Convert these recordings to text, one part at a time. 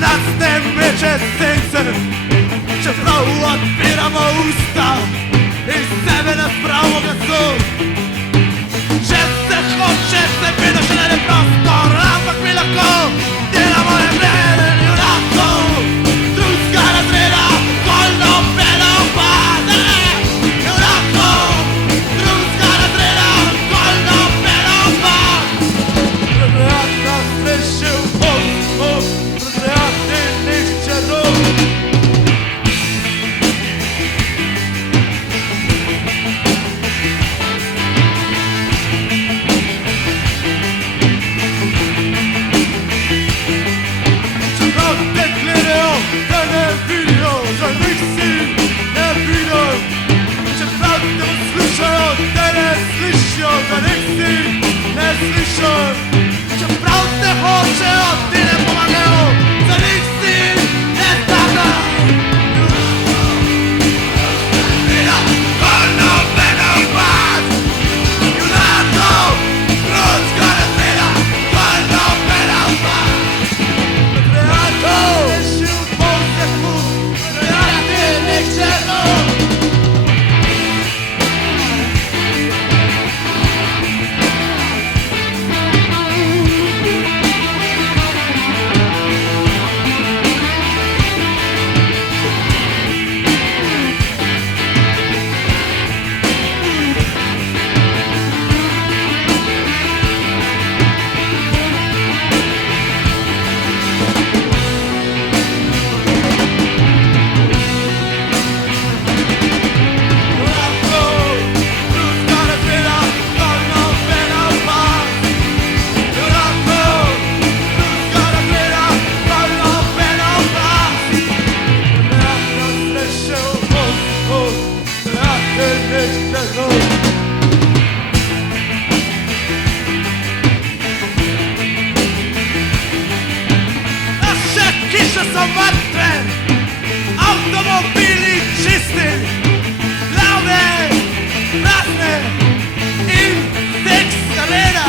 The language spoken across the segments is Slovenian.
nas ne meče sence, čeprav odpiramo usta iz sebe na spravo glasu. Če se hoče, se vidi še ne prostor, ampak mi lahko delamo nevreden junakov. Druzga razreda, kol nobena opade. Junakov, druzga razreda, kol nobena opade. Prebrati nas rešil prebrati nihče drug. Da nek si ne slišal, čeprav te hočejo, ti ne pomagajo, za nek si ne takal. Kol nobena opade. Junakov, druzga razreda, kol nobena opade. Patriarhov, rešil bom se put, prebrati nihče drug. Naše hiše so mrtve, avtomobili čisti, glave prazne in seks reda.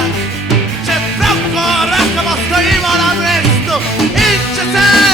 Čeprav korakamo, stojimo na mestu in če se